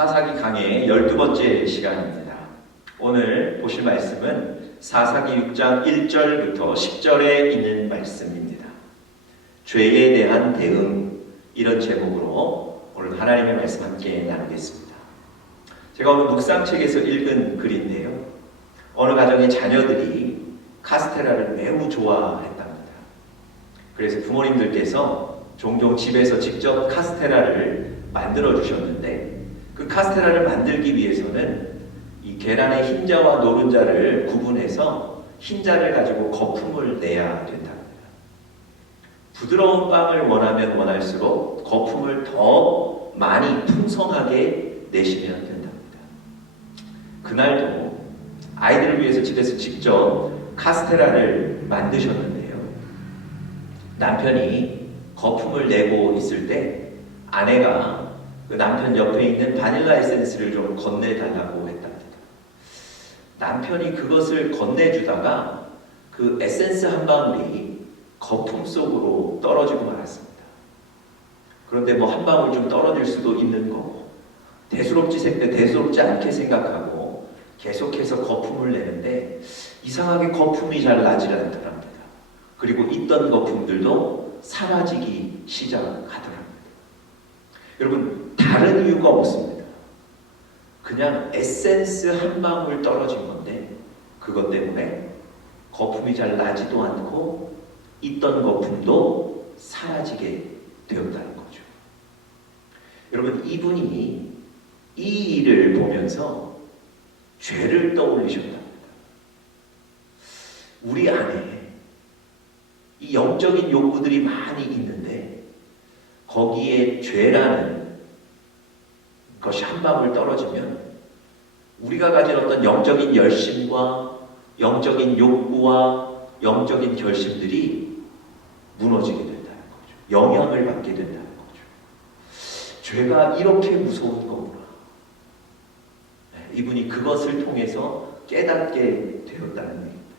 사사기 강의 12번째 시간입니다. 오늘 보실 말씀은 사사기 6장 1절부터 10절에 있는 말씀입니다. 죄에 대한 대응, 이런 제목으로 오늘 하나님의 말씀 함께 나누겠습니다. 제가 오늘 묵상책에서 읽은 글인데요. 어느 가정의 자녀들이 카스테라를 매우 좋아했답니다. 그래서 부모님들께서 종종 집에서 직접 카스테라를 만들어 주셨는데, 그 카스테라를 만들기 위해서는 이 계란의 흰자와 노른자를 구분해서 흰자를 가지고 거품을 내야 된답니다. 부드러운 빵을 원하면 원할수록 거품을 더 많이 풍성하게 내시면 된답니다. 그날도 아이들을 위해서 집에서 직접 카스테라를 만드셨는데요. 남편이 거품을 내고 있을 때 아내가 그 남편 옆에 있는 바닐라 에센스를 좀 건네달라고 했답니다. 남편이 그것을 건네주다가 그 에센스 한 방울이 거품 속으로 떨어지고 말았습니다. 그런데 뭐 한 방울 좀 떨어질 수도 있는 거고, 대수롭지 않게 생각하고 계속해서 거품을 내는데 이상하게 거품이 잘 나질 않더랍니다. 그리고 있던 거품들도 사라지기 시작하더랍니다. 여러분, 다른 이유가 없습니다. 그냥 에센스 한 방울 떨어진 건데 그것 때문에 거품이 잘 나지도 않고 있던 거품도 사라지게 되었다는 거죠. 여러분, 이분이 이 일을 보면서 죄를 떠올리셨답니다. 우리 안에 이 영적인 욕구들이 많이 있는데 거기에 죄라는 것이 한 방울 떨어지면 우리가 가진 어떤 영적인 열심과 영적인 욕구와 영적인 결심들이 무너지게 된다는 거죠. 영향을 받게 된다는 거죠. 죄가 이렇게 무서운 거구나. 이분이 그것을 통해서 깨닫게 되었다는 얘기입니다.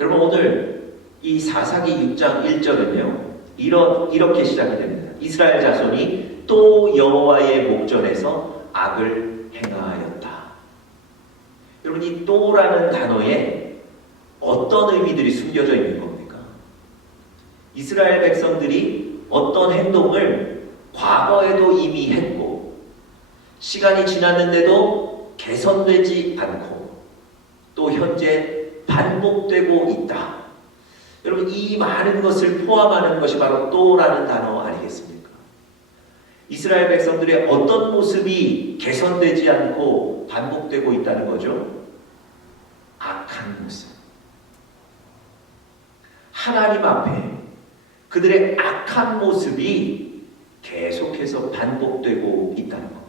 여러분, 오늘 이 사사기 6장 1절은요 이렇게 시작이 됩니다. 이스라엘 자손이 또 여호와의 목전에서 악을 행하였다. 여러분, 이 또라는 단어에 어떤 의미들이 숨겨져 있는 겁니까? 이스라엘 백성들이 어떤 행동을 과거에도 이미 했고 시간이 지났는데도 개선되지 않고 또 현재 반복되고 있다. 여러분, 이 많은 것을 포함하는 것이 바로 또라는 단어 아니겠습니까? 이스라엘 백성들의 어떤 모습이 개선되지 않고 반복되고 있다는 거죠? 악한 모습. 하나님 앞에 그들의 악한 모습이 계속해서 반복되고 있다는 겁니다.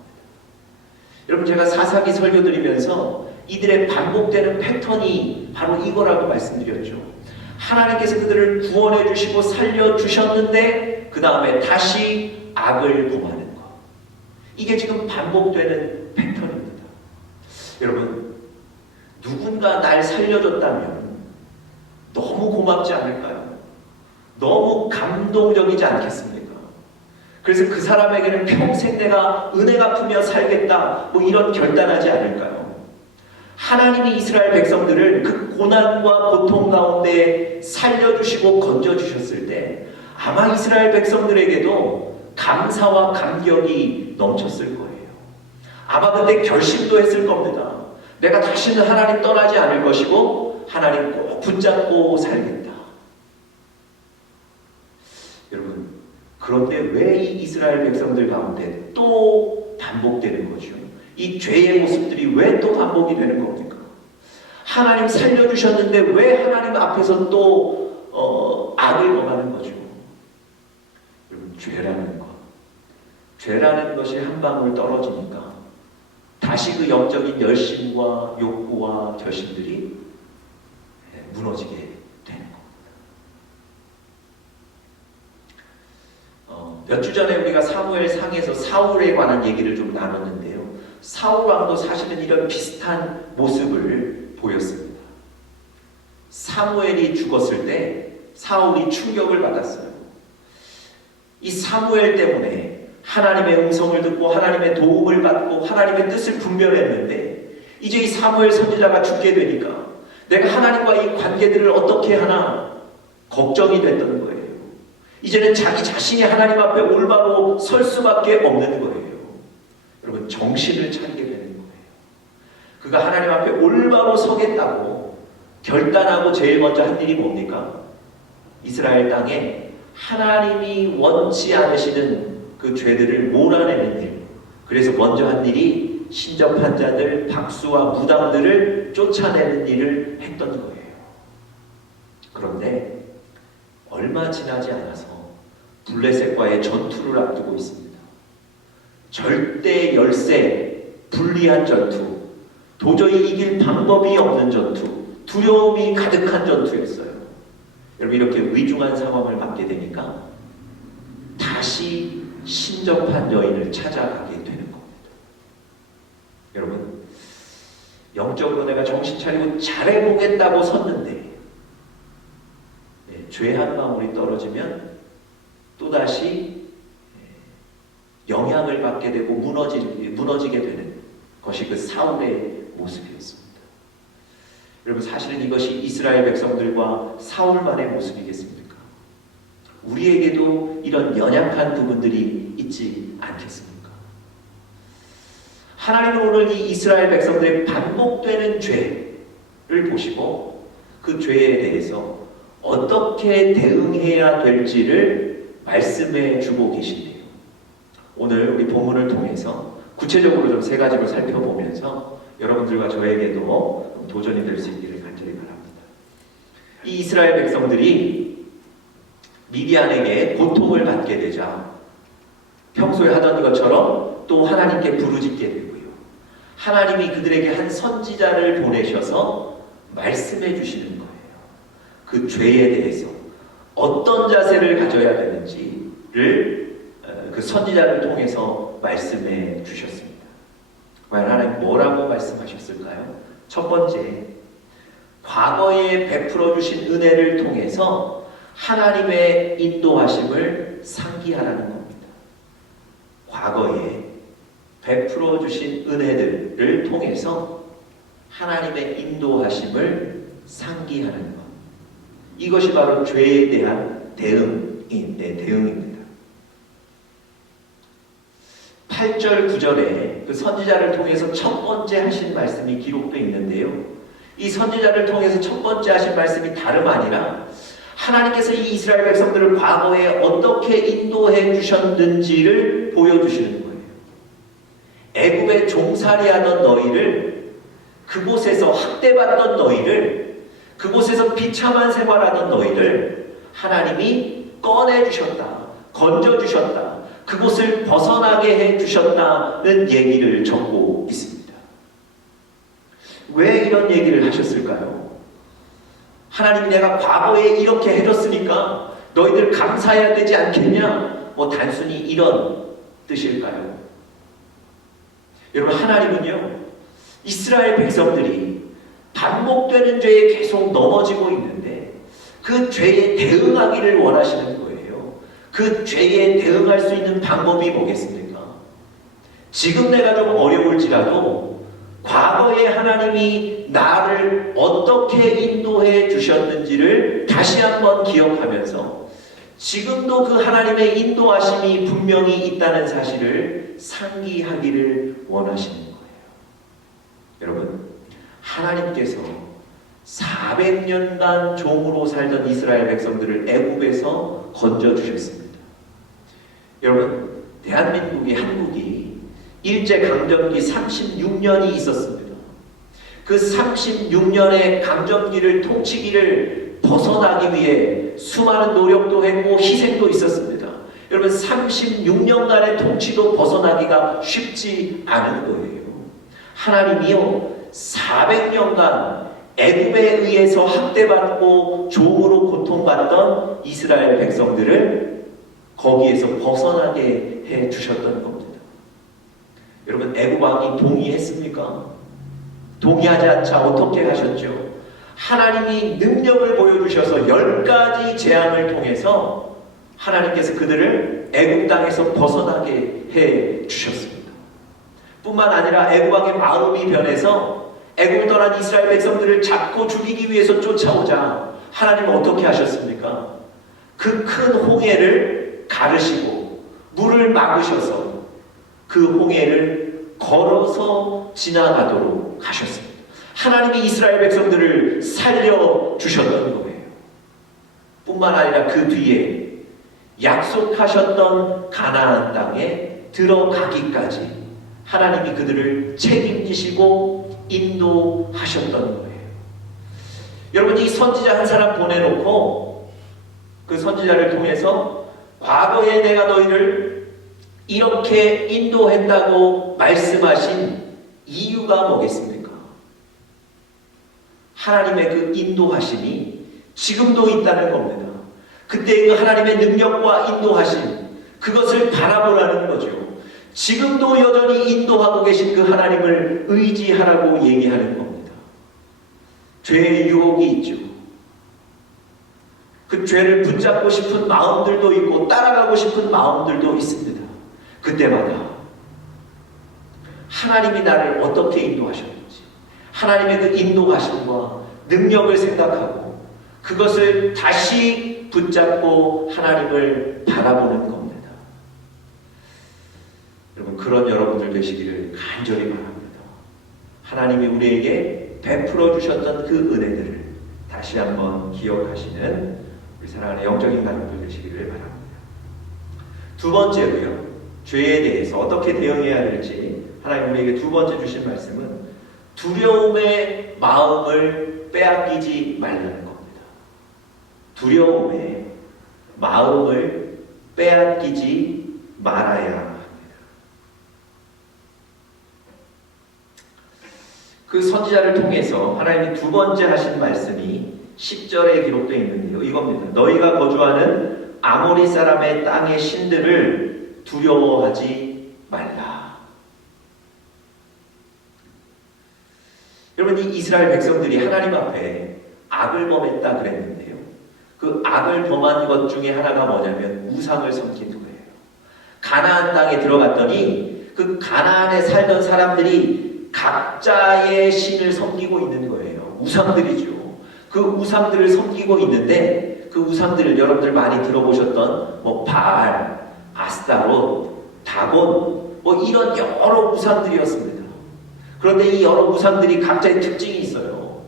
여러분, 제가 사사기 설교 드리면서 이들의 반복되는 패턴이 바로 이거라고 말씀드렸죠. 하나님께서 그들을 구원해 주시고 살려 주셨는데 그 다음에 다시 악을 범하는 것. 이게 지금 반복되는 패턴입니다. 여러분, 누군가 날 살려줬다면 너무 고맙지 않을까요? 너무 감동적이지 않겠습니까? 그래서 그 사람에게는 평생 내가 은혜 갚으며 살겠다, 뭐 이런 결단하지 않을까요? 하나님이 이스라엘 백성들을 그 고난과 고통 가운데 살려주시고 건져주셨을 때 아마 이스라엘 백성들에게도 감사와 감격이 넘쳤을 거예요. 아마 그때 결심도 했을 겁니다. 내가 다시는 하나님 떠나지 않을 것이고 하나님 꼭 붙잡고 살겠다. 여러분, 그런데 왜 이 이스라엘 백성들 가운데 또 반복되는 거죠? 이 죄의 모습들이 왜 또 반복이 되는 겁니까? 하나님 살려주셨는데 왜 하나님 앞에서 또 악을 범하는 거죠? 여러분, 죄라는 것이 한 방울 떨어지니까 다시 그 영적인 열심과 욕구와 결심들이 무너지게 되는 겁니다. 몇 주 전에 우리가 사무엘상에서 사울에 관한 얘기를 좀 나눴는데요. 사울 왕도 사실은 이런 비슷한 모습을 보였습니다. 사무엘이 죽었을 때 사울이 충격을 받았어요. 이 사무엘 때문에 하나님의 음성을 듣고 하나님의 도움을 받고 하나님의 뜻을 분별했는데 이제 이 사무엘 선지자가 죽게 되니까 내가 하나님과 이 관계들을 어떻게 하나 걱정이 됐던 거예요. 이제는 자기 자신이 하나님 앞에 올바로 설 수밖에 없는 거예요. 여러분, 정신을 차리게 되는 거예요. 그가 하나님 앞에 올바로 서겠다고 결단하고 제일 먼저 한 일이 뭡니까? 이스라엘 땅에 하나님이 원치 않으시는 그 죄들을 몰아내는 일. 그래서 먼저 한 일이 신접한 자들, 박수와 무당들을 쫓아내는 일을 했던 거예요. 그런데 얼마 지나지 않아서 블레셋과의 전투를 앞두고 있습니다. 절대 열세, 불리한 전투, 도저히 이길 방법이 없는 전투, 두려움이 가득한 전투였어요. 여러분, 이렇게 위중한 상황을 맞게 되니까 다시 신접한 여인을 찾아가게 되는 겁니다. 여러분, 영적으로 내가 정신 차리고 잘해보겠다고 섰는데 죄 한 방울이 떨어지면 또다시 영향을 받게 되고 무너지게 되는 것이 그 사울의 모습이었습니다. 여러분, 사실은 이것이 이스라엘 백성들과 사울만의 모습이겠습니까? 우리에게도 이런 연약한 부분들이 있지 않겠습니까? 하나님은 오늘 이 이스라엘 백성들의 반복되는 죄를 보시고 그 죄에 대해서 어떻게 대응해야 될지를 말씀해 주고 계신데요. 오늘 우리 본문을 통해서 구체적으로 좀 세 가지를 살펴보면서 여러분들과 저에게도 도전이 될 수 있기를 간절히 바랍니다. 이 이스라엘 백성들이 미디안에게 고통을 받게 되자 평소에 하던 것처럼 또 하나님께 부르짖게 되고요. 하나님이 그들에게 한 선지자를 보내셔서 말씀해 주시는 거예요. 그 죄에 대해서 어떤 자세를 가져야 되는지를 그 선지자를 통해서 말씀해 주셨습니다. 과연 하나님 뭐라고 말씀하셨을까요? 첫 번째, 과거에 베풀어 주신 은혜를 통해서 하나님의 인도하심을 상기하라는 겁니다. 과거에 베풀어 주신 은혜들을 통해서 하나님의 인도하심을 상기하는 것. 이것이 바로 죄에 대한 대응입니다. 8절, 9절에 그 선지자를 통해서 첫 번째 하신 말씀이 기록되어 있는데요. 이 선지자를 통해서 첫 번째 하신 말씀이 다름 아니라 하나님께서 이 이스라엘 백성들을 과거에 어떻게 인도해 주셨는지를 보여주시는 거예요. 애굽에 종살이하던 너희를, 그곳에서 학대받던 너희를, 그곳에서 비참한 생활하던 너희를 하나님이 꺼내주셨다, 건져주셨다, 그곳을 벗어나게 해주셨다는 얘기를 적고 있습니다. 왜 이런 얘기를 하셨을까요? 하나님이 내가 과거에 이렇게 해줬으니까 너희들 감사해야 되지 않겠냐? 단순히 이런 뜻일까요? 여러분, 하나님은요, 이스라엘 백성들이 반복되는 죄에 계속 넘어지고 있는데 그 죄에 대응하기를 원하시는 거예요. 그 죄에 대응할 수 있는 방법이 뭐겠습니까? 지금 내가 좀 어려울지라도 과거에 하나님이 나를 어떻게 인도해 주셨는지를 다시 한번 기억하면서 지금도 그 하나님의 인도하심이 분명히 있다는 사실을 상기하기를 원하시는 거예요. 여러분, 하나님께서 400년간 종으로 살던 이스라엘 백성들을 애굽에서 건져주셨습니다. 여러분, 대한민국이, 한국이 일제강점기 36년이 있었습니다. 그 36년의 강점기를, 통치기를 벗어나기 위해 수많은 노력도 했고 희생도 있었습니다. 여러분, 36년간의 통치도 벗어나기가 쉽지 않은 거예요. 하나님이요, 400년간 애굽에 의해서 학대받고 종으로 고통받던 이스라엘 백성들을 거기에서 벗어나게 해주셨던 겁니다. 여러분, 애굽 왕이 동의했습니까? 동의하지 않자 어떻게 하셨죠? 하나님이 능력을 보여주셔서 10가지 재앙을 통해서 하나님께서 그들을 애굽 땅에서 벗어나게 해 주셨습니다. 뿐만 아니라 애굽 왕의 마음이 변해서 애굽을 떠난 이스라엘 백성들을 잡고 죽이기 위해서 쫓아오자 하나님은 어떻게 하셨습니까? 그 큰 홍해를 가르시고 물을 막으셔서 그 홍해를 걸어서 지나가도록 하셨습니다. 하나님이 이스라엘 백성들을 살려주셨던 거예요. 뿐만 아니라 그 뒤에 약속하셨던 가나안 땅에 들어가기까지 하나님이 그들을 책임지시고 인도하셨던 거예요. 여러분, 이 선지자 한 사람 보내놓고 그 선지자를 통해서 과거에 내가 너희를 이렇게 인도했다고 말씀하신 이유가 뭐겠습니까? 하나님의 그 인도하심이 지금도 있다는 겁니다. 그때 그 하나님의 능력과 인도하심, 그것을 바라보라는 거죠. 지금도 여전히 인도하고 계신 그 하나님을 의지하라고 얘기하는 겁니다. 죄의 유혹이 있죠. 그 죄를 붙잡고 싶은 마음들도 있고 따라가고 싶은 마음들도 있습니다. 그때마다 하나님이 나를 어떻게 인도하셨는지, 하나님의 그 인도하심과 능력을 생각하고 그것을 다시 붙잡고 하나님을 바라보는 겁니다. 여러분, 그런 여러분들 되시기를 간절히 바랍니다. 하나님이 우리에게 베풀어 주셨던 그 은혜들을 다시 한번 기억하시는 우리 사랑하는 영적인 가족들 되시기를 바랍니다. 두 번째로요, 죄에 대해서 어떻게 대응해야 될지 하나님 우리에게 두 번째 주신 말씀은 두려움의 마음을 빼앗기지 말라는 겁니다. 두려움의 마음을 빼앗기지 말아야 합니다. 그 선지자를 통해서 하나님이 두 번째 하신 말씀이 10절에 기록되어 있는데요. 이겁니다. 너희가 거주하는 아모리 사람의 땅의 신들을 두려워하지 말라. 여러분, 이 이스라엘 백성들이 하나님 앞에 악을 범했다 그랬는데요. 그 악을 범한 것 중에 하나가 뭐냐면 우상을 섬긴 거예요. 가나안 땅에 들어갔더니 그 가나안에 살던 사람들이 각자의 신을 섬기고 있는 거예요. 우상들이죠. 그 우상들을 섬기고 있는데 그 우상들을 여러분들 많이 들어보셨던 뭐 바알, 아스타롯, 다곤 이런 여러 우상들이었습니다. 그런데 이 여러 우상들이 각자의 특징이 있어요.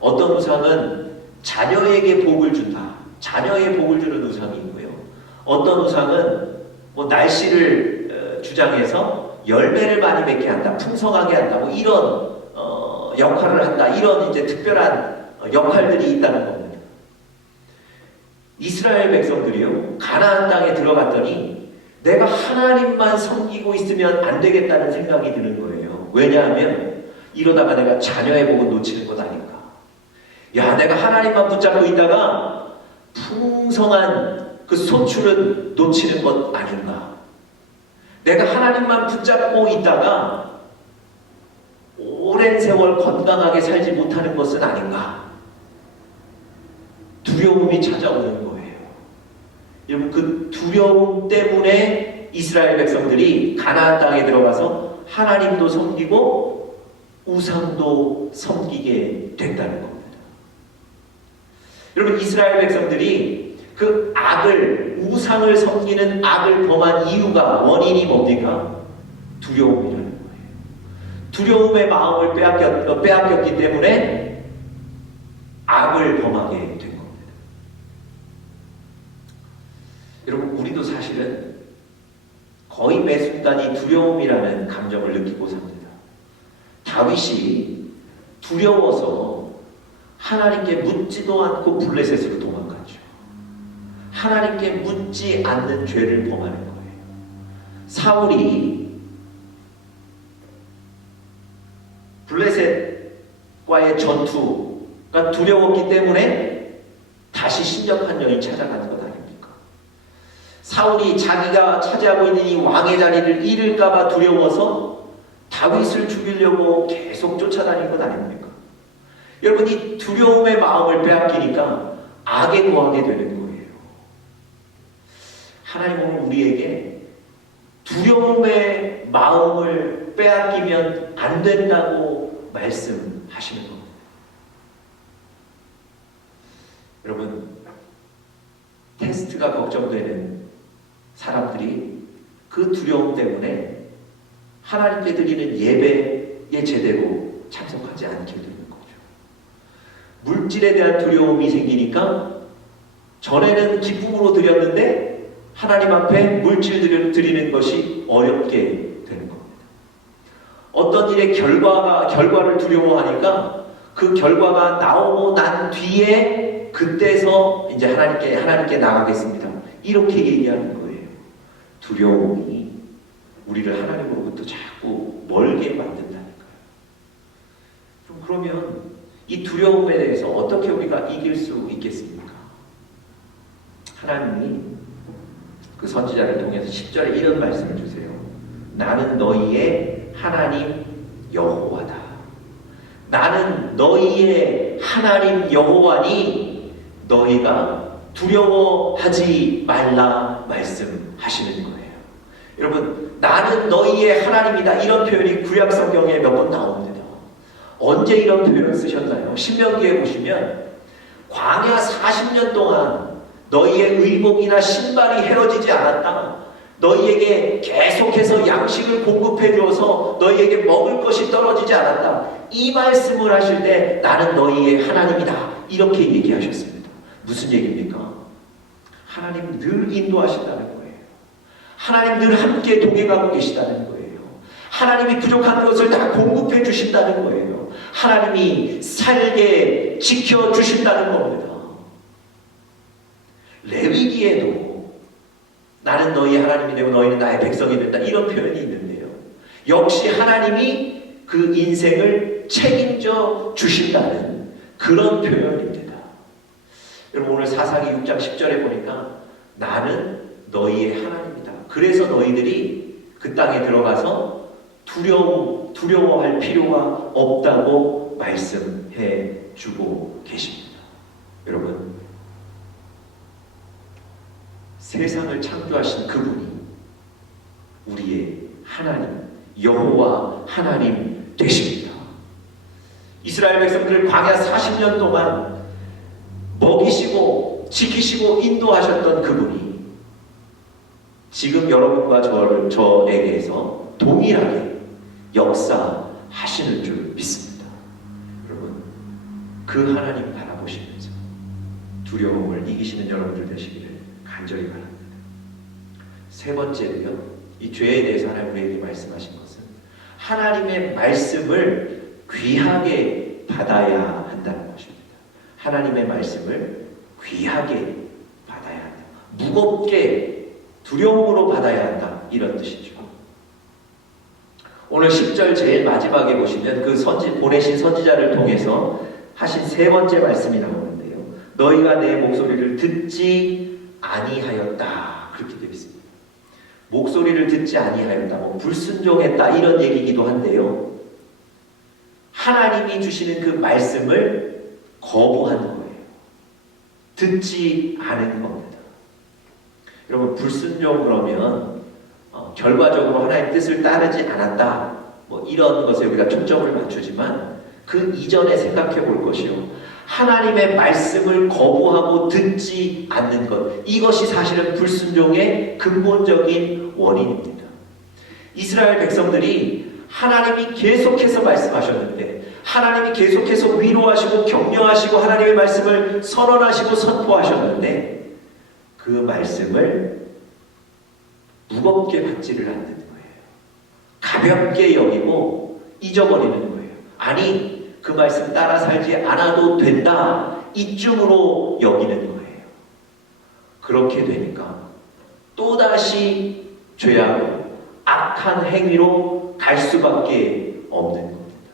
어떤 우상은 자녀에게 복을 준다. 자녀의 복을 주는 우상이 있고요. 어떤 우상은 뭐 날씨를 주장해서 열매를 많이 맺게 한다. 풍성하게 한다. 뭐 이런 역할을 한다. 이런 이제 특별한 역할들이 있다는 겁니다. 이스라엘 백성들이요, 가나안 땅에 들어갔더니 내가 하나님만 섬기고 있으면 안 되겠다는 생각이 드는 거예요. 왜냐하면 이러다가 내가 자녀의 복을 놓치는 것 아닌가. 야, 내가 하나님만 붙잡고 있다가 풍성한 그 소출은 놓치는 것 아닌가. 내가 하나님만 붙잡고 있다가 오랜 세월 건강하게 살지 못하는 것은 아닌가. 두려움이 찾아오는 거예요. 여러분, 그 두려움 때문에 이스라엘 백성들이 가나안 땅에 들어가서 하나님도 섬기고 우상도 섬기게 된다는 겁니다. 여러분, 이스라엘 백성들이 그 악을, 우상을 섬기는 악을 범한 이유가, 원인이 뭡니까? 두려움이라는 거예요. 두려움의 마음을 빼앗겼기 때문에 악을 범하게 된 겁니다. 여러분, 우리도 사실은 거의 매 순간이 두려움이라는 감정을 느끼고 삽니다. 다윗이 두려워서 하나님께 묻지도 않고 블레셋으로 도망갔죠. 하나님께 묻지 않는 죄를 범하는 거예요. 사울이 블레셋과의 전투가 두려웠기 때문에 다시 신적한 여인 찾아가는 것 아닙니까? 사울이 자기가 차지하고 있는 이 왕의 자리를 잃을까봐 두려워서 다윗을 죽이려고 계속 쫓아다닌 것 아닙니까? 여러분, 이 두려움의 마음을 빼앗기니까 악에 구하게 되는 거예요. 하나님 오늘 우리에게 두려움의 마음을 빼앗기면 안 된다고 말씀하시는 겁니다. 여러분, 테스트가 걱정되는 사람들이 그 두려움 때문에 하나님께 드리는 예배에 제대로 참석하지 않게 되는 거죠. 물질에 대한 두려움이 생기니까 전에는 기쁨으로 드렸는데 하나님 앞에 물질 드리는 것이 어렵게 되는 겁니다. 어떤 일의 결과를 두려워하니까 그 결과가 나오고 난 뒤에 그때서 이제 하나님께 나가겠습니다. 이렇게 얘기하는 거예요. 두려움이 우리를 하나님으로부터 자꾸 멀게 만든다니까요. 그러면 이 두려움에 대해서 어떻게 우리가 이길 수 있겠습니까? 하나님이 그 선지자를 통해서 10절에 이런 말씀을 주세요. 나는 너희의 하나님 여호와다. 나는 너희의 하나님 여호와니 너희가 두려워하지 말라 말씀하시는 거예요. 여러분, 나는 너희의 하나님이다. 이런 표현이 구약 성경에 몇 번 나옵니다. 언제 이런 표현을 쓰셨나요? 신명기에 보시면 광야 40년 동안 너희의 의복이나 신발이 헤어지지 않았다. 너희에게 계속해서 양식을 공급해 주어서 너희에게 먹을 것이 떨어지지 않았다. 이 말씀을 하실 때 나는 너희의 하나님이다. 이렇게 얘기하셨습니다. 무슨 얘기입니까? 하나님 늘 인도하신다는 거예요. 하나님 늘 함께 동행하고 계시다는 거예요. 하나님이 부족한 것을 다 공급해 주신다는 거예요. 하나님이 살게 지켜주신다는 겁니다. 레위기에도 나는 너희 하나님이 되고 너희는 나의 백성이 된다. 이런 표현이 있는데요. 역시 하나님이 그 인생을 책임져 주신다는 그런 표현입니다. 여러분, 오늘 사사기 6장 10절에 보니까 나는 너희의 하나님이다. 그래서 너희들이 그 땅에 들어가서 두려워할 필요가 없다고 말씀해 주고 계십니다. 여러분, 세상을 창조하신 그분이 우리의 하나님, 여호와 하나님 되십니다. 이스라엘 백성들을 광야 40년 동안 먹이시고 지키시고 인도하셨던 그분이 지금 여러분과 저에게서 동일하게 역사하시는 줄 믿습니다. 여러분, 그 하나님 바라보시면서 두려움을 이기시는 여러분들 되시기를 간절히 바랍니다. 세 번째로요, 이 죄에 대해서 하나님 우리에게 말씀하신 것은 하나님의 말씀을 귀하게 받아야 한다는 것입니다. 하나님의 말씀을 귀하게 받아야 한다. 무겁게 두려움으로 받아야 한다. 이런 뜻이죠. 오늘 10절 제일 마지막에 보시면 그 보내신 선지자를 통해서 하신 세 번째 말씀이 나오는데요. 너희가 내 목소리를 듣지 아니하였다. 그렇게 되어 있습니다. 목소리를 듣지 아니하였다. 불순종했다. 이런 얘기이기도 한데요. 하나님이 주시는 그 말씀을 거부하는 거예요. 듣지 않은 겁니다. 여러분, 불순종 그러면 결과적으로 하나님의 뜻을 따르지 않았다. 이런 것에 우리가 초점을 맞추지만 그 이전에 생각해 볼 것이요. 하나님의 말씀을 거부하고 듣지 않는 것. 이것이 사실은 불순종의 근본적인 원인입니다. 이스라엘 백성들이 하나님이 계속해서 말씀하셨는데 하나님이 계속해서 위로하시고 격려하시고 하나님의 말씀을 선언하시고 선포하셨는데 그 말씀을 무겁게 받지를 않는 거예요. 가볍게 여기고 잊어버리는 거예요. 아니, 그 말씀 따라 살지 않아도 된다. 이쯤으로 여기는 거예요. 그렇게 되니까 또다시 죄하고 악한 행위로 갈 수밖에 없는 겁니다.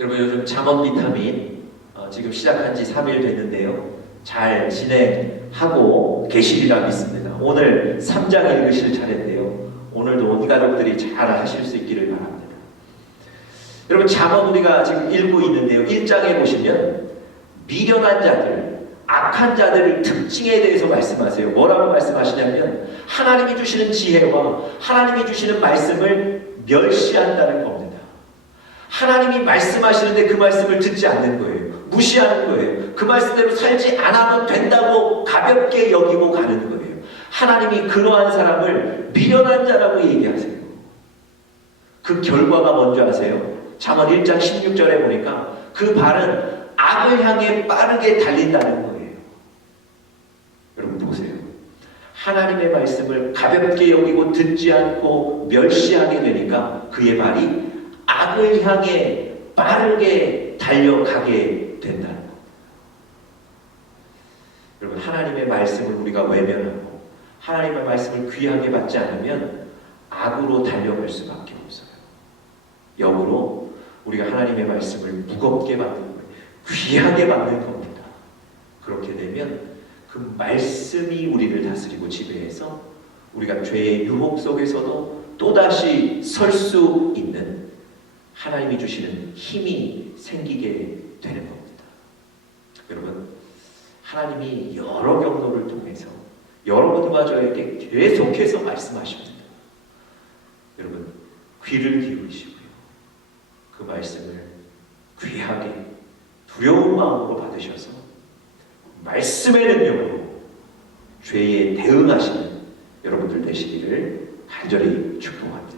여러분, 요즘 잠원 비타민 지금 시작한 지 3일 됐는데요. 잘 진행하고 계시리라 믿습니다. 오늘 3장 읽으실 차례인데요. 오늘도 온 가족들이 잘 하실 수 있기를 바랍니다. 여러분, 잠언 우리가 지금 읽고 있는데요. 1장에 보시면 미련한 자들, 악한 자들의 특징에 대해서 말씀하세요. 뭐라고 말씀하시냐면 하나님이 주시는 지혜와 하나님이 주시는 말씀을 멸시한다는 겁니다. 하나님이 말씀하시는데 그 말씀을 듣지 않는 거예요. 무시하는 거예요. 그 말씀대로 살지 않아도 된다고 가볍게 여기고 가는 거예요. 하나님이 그러한 사람을 미련한 자라고 얘기하세요. 그 결과가 뭔지 아세요? 잠언 1장 16절에 보니까 그 발은 악을 향해 빠르게 달린다는 거예요. 여러분 보세요. 하나님의 말씀을 가볍게 여기고 듣지 않고 멸시하게 되니까 그의 발이 악을 향해 빠르게 달려가게 된다는 겁니다. 여러분 하나님의 말씀을 우리가 외면하고 하나님의 말씀을 귀하게 받지 않으면 악으로 달려갈 수밖에 없어요. 역으로 우리가 하나님의 말씀을 무겁게 받는 거예요. 귀하게 받는 겁니다. 그렇게 되면 그 말씀이 우리를 다스리고 지배해서 우리가 죄의 유혹 속에서도 또다시 설 수 있는 하나님이 주시는 힘이 생기게 되는 겁니다. 여러분 하나님이 여러 경로를 통해서 여러분과 저에게 계속해서 말씀하십니다. 여러분 귀를 기울이시고요. 그 말씀을 귀하게 두려운 마음으로 받으셔서 말씀의 능력으로 죄에 대응하시는 여러분들 되시기를 간절히 축복합니다.